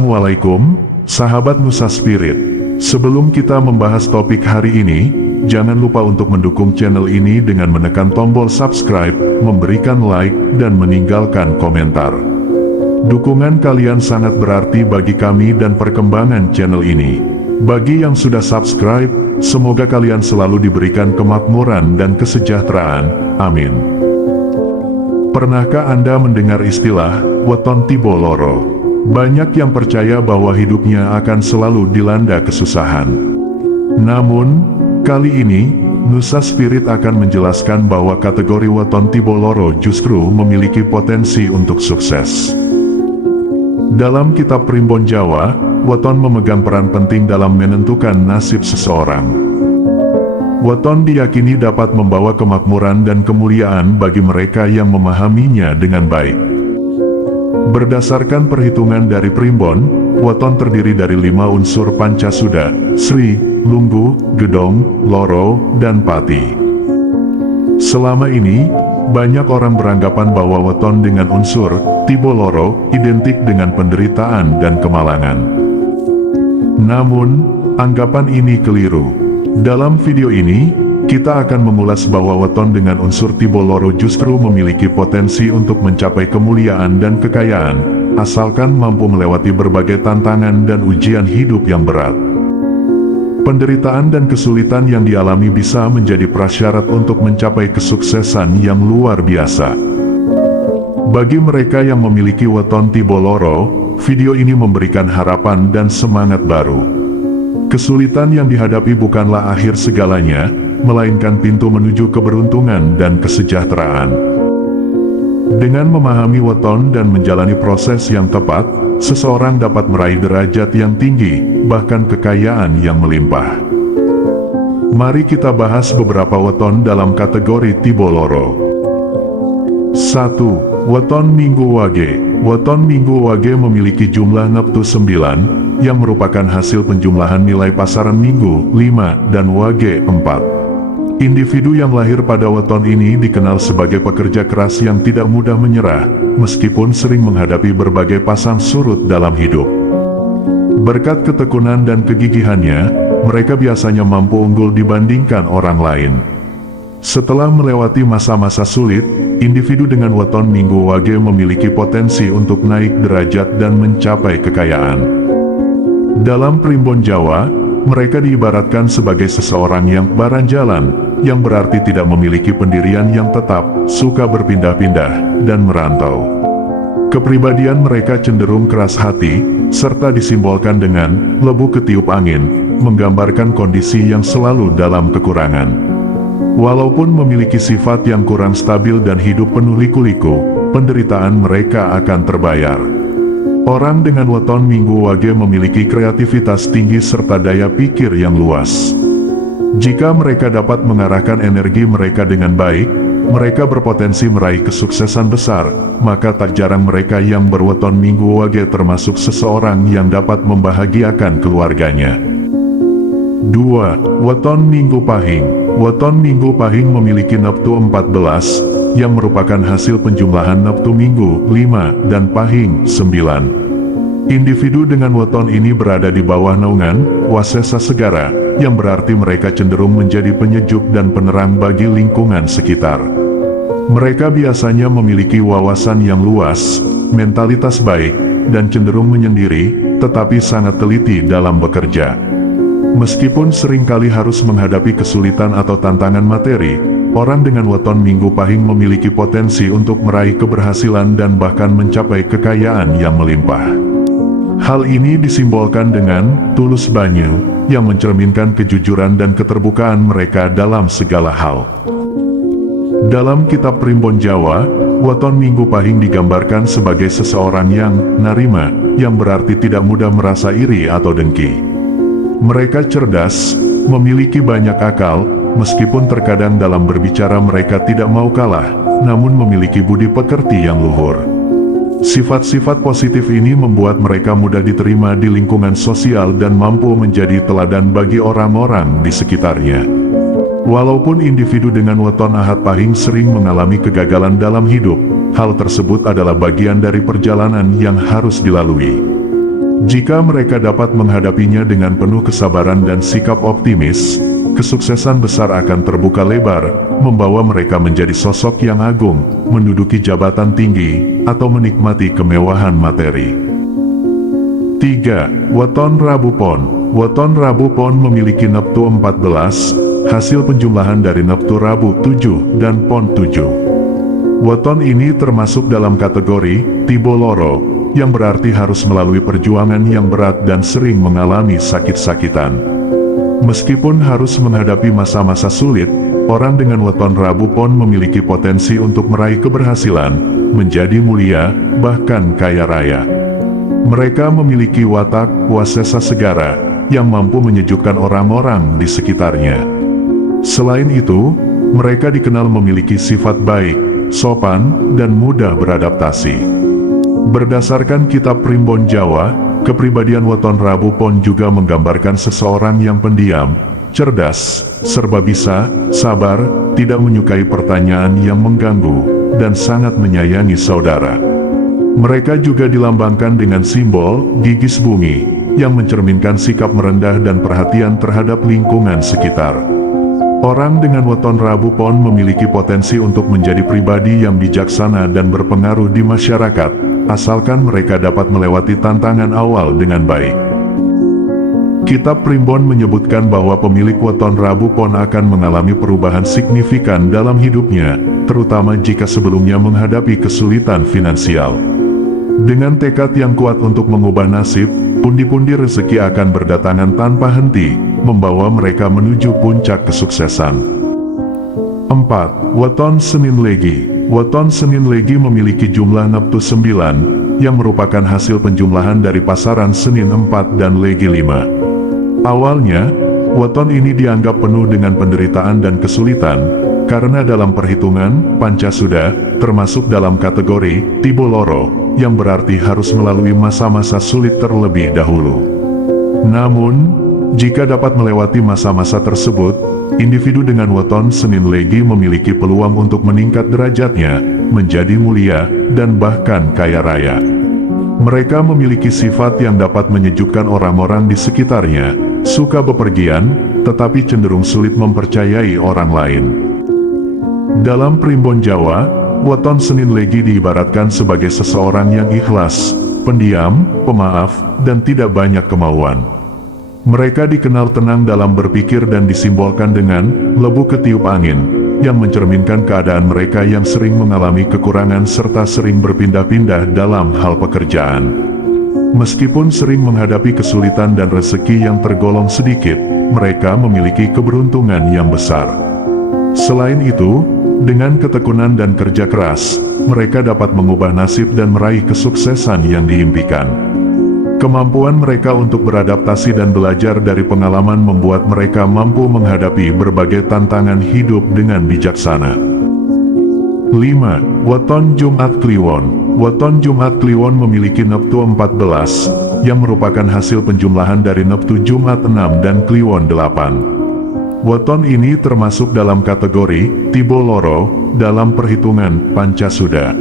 Assalamualaikum, sahabat Nusa Spirit. Sebelum kita membahas topik hari ini, jangan lupa untuk mendukung channel ini dengan menekan tombol subscribe, memberikan like, dan meninggalkan komentar. Dukungan kalian sangat berarti bagi kami dan perkembangan channel ini. Bagi yang sudah subscribe, semoga kalian selalu diberikan kemakmuran dan kesejahteraan. Amin. Pernahkah Anda mendengar istilah weton tibo loro? Banyak yang percaya bahwa hidupnya akan selalu dilanda kesusahan. Namun, kali ini, Nusa Spirit akan menjelaskan bahwa kategori weton tibo loro justru memiliki potensi untuk sukses. Dalam kitab Primbon Jawa, weton memegang peran penting dalam menentukan nasib seseorang. Weton diyakini dapat membawa kemakmuran dan kemuliaan bagi mereka yang memahaminya dengan baik. Berdasarkan perhitungan dari Primbon, weton terdiri dari 5 unsur Pancasuda, Sri, Lunggu, Gedong, Loro, dan Pati. Selama ini, banyak orang beranggapan bahwa weton dengan unsur tibo loro identik dengan penderitaan dan kemalangan. Namun, anggapan ini keliru. Dalam video ini, kita akan mengulas bahwa weton dengan unsur tibo loro justru memiliki potensi untuk mencapai kemuliaan dan kekayaan, asalkan mampu melewati berbagai tantangan dan ujian hidup yang berat. Penderitaan dan kesulitan yang dialami bisa menjadi prasyarat untuk mencapai kesuksesan yang luar biasa. Bagi mereka yang memiliki weton tibo loro, video ini memberikan harapan dan semangat baru. Kesulitan yang dihadapi bukanlah akhir segalanya, melainkan pintu menuju keberuntungan dan kesejahteraan. Dengan memahami weton dan menjalani proses yang tepat, seseorang dapat meraih derajat yang tinggi, bahkan kekayaan yang melimpah. Mari kita bahas beberapa weton dalam kategori tibo loro. 1. Weton Minggu Wage. Weton Minggu Wage memiliki jumlah neptu 9, yang merupakan hasil penjumlahan nilai pasaran Minggu 5 dan Wage 4. Individu yang lahir pada weton ini dikenal sebagai pekerja keras yang tidak mudah menyerah, meskipun sering menghadapi berbagai pasang surut dalam hidup. Berkat ketekunan dan kegigihannya, mereka biasanya mampu unggul dibandingkan orang lain. Setelah melewati masa-masa sulit, individu dengan weton Minggu Wage memiliki potensi untuk naik derajat dan mencapai kekayaan. Dalam Primbon Jawa, mereka diibaratkan sebagai seseorang yang baranjalan, yang berarti tidak memiliki pendirian yang tetap, suka berpindah-pindah, dan merantau. Kepribadian mereka cenderung keras hati, serta disimbolkan dengan lebu ketiup angin, menggambarkan kondisi yang selalu dalam kekurangan. Walaupun memiliki sifat yang kurang stabil dan hidup penuh liku-liku, penderitaan mereka akan terbayar. Orang dengan weton Minggu Wage memiliki kreativitas tinggi serta daya pikir yang luas. Jika mereka dapat mengarahkan energi mereka dengan baik, mereka berpotensi meraih kesuksesan besar, maka tak jarang mereka yang berweton Minggu Wage termasuk seseorang yang dapat membahagiakan keluarganya. 2. Weton Minggu Pahing. Weton Minggu Pahing memiliki neptu 14, yang merupakan hasil penjumlahan neptu Minggu 5 dan Pahing 9. Individu dengan weton ini berada di bawah naungan Wasesa Segara, yang berarti mereka cenderung menjadi penyejuk dan penerang bagi lingkungan sekitar. Mereka biasanya memiliki wawasan yang luas, mentalitas baik, dan cenderung menyendiri, tetapi sangat teliti dalam bekerja. Meskipun seringkali harus menghadapi kesulitan atau tantangan materi, orang dengan weton Minggu Pahing memiliki potensi untuk meraih keberhasilan dan bahkan mencapai kekayaan yang melimpah. Hal ini disimbolkan dengan tulus banyu, yang mencerminkan kejujuran dan keterbukaan mereka dalam segala hal. Dalam kitab Primbon Jawa, weton Minggu Pahing digambarkan sebagai seseorang yang narima, yang berarti tidak mudah merasa iri atau dengki. Mereka cerdas, memiliki banyak akal, meskipun terkadang dalam berbicara mereka tidak mau kalah, namun memiliki budi pekerti yang luhur. Sifat-sifat positif ini membuat mereka mudah diterima di lingkungan sosial dan mampu menjadi teladan bagi orang-orang di sekitarnya. Walaupun individu dengan weton Ahad Pahing sering mengalami kegagalan dalam hidup, hal tersebut adalah bagian dari perjalanan yang harus dilalui. Jika mereka dapat menghadapinya dengan penuh kesabaran dan sikap optimis, kesuksesan besar akan terbuka lebar, membawa mereka menjadi sosok yang agung, menduduki jabatan tinggi, atau menikmati kemewahan materi. 3. Weton Rabu Pon. Weton Rabu Pon memiliki neptu 14, hasil penjumlahan dari neptu Rabu 7 dan Pon 7. Weton ini termasuk dalam kategori Tibo Loro, yang berarti harus melalui perjuangan yang berat dan sering mengalami sakit-sakitan. Meskipun harus menghadapi masa-masa sulit, orang dengan weton Rabu Pon memiliki potensi untuk meraih keberhasilan, menjadi mulia, bahkan kaya raya. Mereka memiliki watak wasesa segara, yang mampu menyejukkan orang-orang di sekitarnya. Selain itu, mereka dikenal memiliki sifat baik, sopan, dan mudah beradaptasi. Berdasarkan kitab Primbon Jawa, kepribadian weton Rabu Pon juga menggambarkan seseorang yang pendiam, cerdas, serba bisa, sabar, tidak menyukai pertanyaan yang mengganggu, dan sangat menyayangi saudara. Mereka juga dilambangkan dengan simbol gigis bumi, yang mencerminkan sikap merendah dan perhatian terhadap lingkungan sekitar. Orang dengan weton Rabu Pon memiliki potensi untuk menjadi pribadi yang bijaksana dan berpengaruh di masyarakat, asalkan mereka dapat melewati tantangan awal dengan baik. Kitab Primbon menyebutkan bahwa pemilik weton Rabu Pon akan mengalami perubahan signifikan dalam hidupnya, terutama jika sebelumnya menghadapi kesulitan finansial. Dengan tekad yang kuat untuk mengubah nasib, pundi-pundi rezeki akan berdatangan tanpa henti, membawa mereka menuju puncak kesuksesan. 4. Weton Senin Legi. Weton Senin Legi memiliki jumlah neptu 9, yang merupakan hasil penjumlahan dari pasaran Senin 4 dan Legi 5. Awalnya, weton ini dianggap penuh dengan penderitaan dan kesulitan, karena dalam perhitungan Pancasuda, termasuk dalam kategori Tibo Loro, yang berarti harus melalui masa-masa sulit terlebih dahulu. Namun, jika dapat melewati masa-masa tersebut, individu dengan weton Senin Legi memiliki peluang untuk meningkat derajatnya, menjadi mulia, dan bahkan kaya raya. Mereka memiliki sifat yang dapat menyejukkan orang-orang di sekitarnya, suka bepergian, tetapi cenderung sulit mempercayai orang lain. Dalam Primbon Jawa, weton Senin Legi diibaratkan sebagai seseorang yang ikhlas, pendiam, pemaaf, dan tidak banyak kemauan. Mereka dikenal tenang dalam berpikir dan disimbolkan dengan lebu ketiup angin, yang mencerminkan keadaan mereka yang sering mengalami kekurangan serta sering berpindah-pindah dalam hal pekerjaan. Meskipun sering menghadapi kesulitan dan rezeki yang tergolong sedikit, mereka memiliki keberuntungan yang besar. Selain itu, dengan ketekunan dan kerja keras, mereka dapat mengubah nasib dan meraih kesuksesan yang diimpikan. Kemampuan mereka untuk beradaptasi dan belajar dari pengalaman membuat mereka mampu menghadapi berbagai tantangan hidup dengan bijaksana. 5. Weton Jumat Kliwon. Weton Jumat Kliwon memiliki neptu 14, yang merupakan hasil penjumlahan dari neptu Jumat 6 dan Kliwon 8. Weton ini termasuk dalam kategori Tibo Loro dalam perhitungan Pancasuda.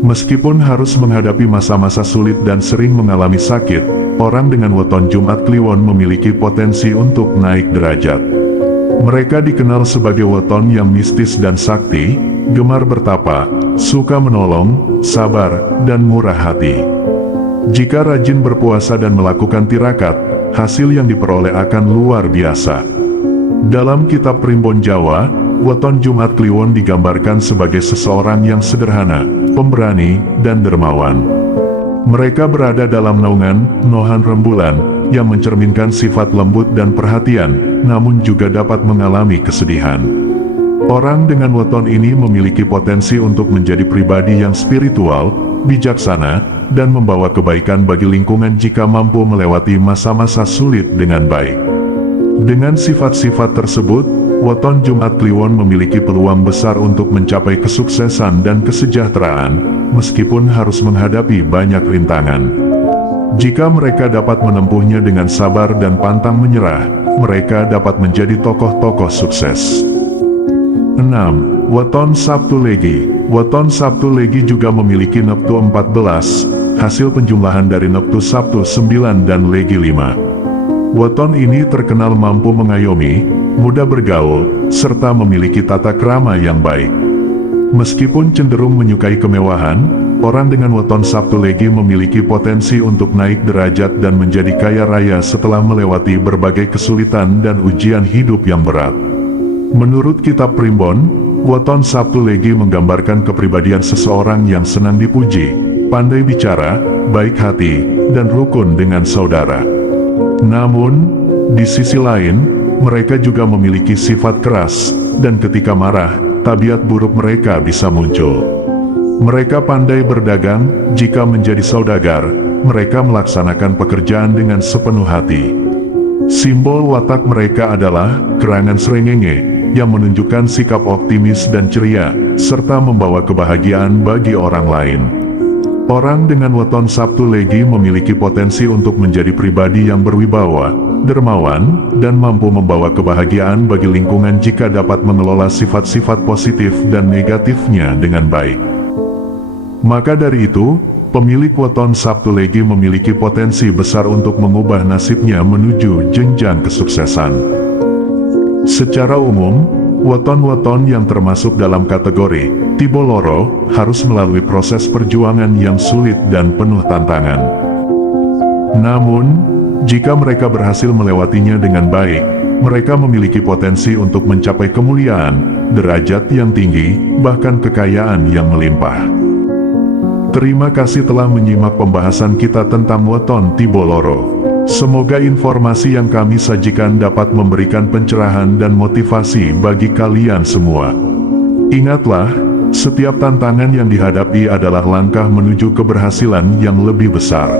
Meskipun harus menghadapi masa-masa sulit dan sering mengalami sakit, orang dengan weton Jumat Kliwon memiliki potensi untuk naik derajat. Mereka dikenal sebagai weton yang mistis dan sakti, gemar bertapa, suka menolong, sabar, dan murah hati. Jika rajin berpuasa dan melakukan tirakat, hasil yang diperoleh akan luar biasa. Dalam kitab Primbon Jawa, weton Jumat Kliwon digambarkan sebagai seseorang yang sederhana, pemberani, dan dermawan. Mereka berada dalam naungan nohan rembulan, yang mencerminkan sifat lembut dan perhatian, namun juga dapat mengalami kesedihan. Orang dengan weton ini memiliki potensi untuk menjadi pribadi yang spiritual, bijaksana, dan membawa kebaikan bagi lingkungan jika mampu melewati masa-masa sulit dengan baik. Dengan sifat-sifat tersebut, weton Jumat Kliwon memiliki peluang besar untuk mencapai kesuksesan dan kesejahteraan, meskipun harus menghadapi banyak rintangan. Jika mereka dapat menempuhnya dengan sabar dan pantang menyerah, mereka dapat menjadi tokoh-tokoh sukses. 6. Weton Sabtu Legi. Weton Sabtu Legi juga memiliki neptu 14, hasil penjumlahan dari Neptus Sabtu 9 dan Legi 5. Weton ini terkenal mampu mengayomi, mudah bergaul, serta memiliki tata krama yang baik. Meskipun cenderung menyukai kemewahan, orang dengan weton Sabtu Legi memiliki potensi untuk naik derajat dan menjadi kaya raya setelah melewati berbagai kesulitan dan ujian hidup yang berat. Menurut kitab Primbon, weton Sabtu Legi menggambarkan kepribadian seseorang yang senang dipuji, pandai bicara, baik hati, dan rukun dengan saudara. Namun, di sisi lain, mereka juga memiliki sifat keras, dan ketika marah, tabiat buruk mereka bisa muncul. Mereka pandai berdagang, jika menjadi saudagar, mereka melaksanakan pekerjaan dengan sepenuh hati. Simbol watak mereka adalah kerangan srengenge, yang menunjukkan sikap optimis dan ceria, serta membawa kebahagiaan bagi orang lain. Orang dengan weton Sabtu Legi memiliki potensi untuk menjadi pribadi yang berwibawa, dermawan, dan mampu membawa kebahagiaan bagi lingkungan jika dapat mengelola sifat-sifat positif dan negatifnya dengan baik. Maka dari itu, pemilik weton Sabtu Legi memiliki potensi besar untuk mengubah nasibnya menuju jenjang kesuksesan. Secara umum, weton-weton yang termasuk dalam kategori Tibo Loro harus melalui proses perjuangan yang sulit dan penuh tantangan. Namun, jika mereka berhasil melewatinya dengan baik, mereka memiliki potensi untuk mencapai kemuliaan, derajat yang tinggi, bahkan kekayaan yang melimpah. Terima kasih telah menyimak pembahasan kita tentang weton Tibo Loro. Semoga informasi yang kami sajikan dapat memberikan pencerahan dan motivasi bagi kalian semua. Ingatlah, setiap tantangan yang dihadapi adalah langkah menuju keberhasilan yang lebih besar.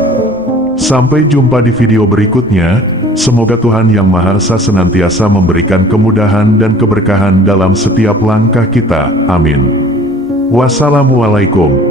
Sampai jumpa di video berikutnya, semoga Tuhan Yang Maha Esa senantiasa memberikan kemudahan dan keberkahan dalam setiap langkah kita. Amin. Wassalamualaikum.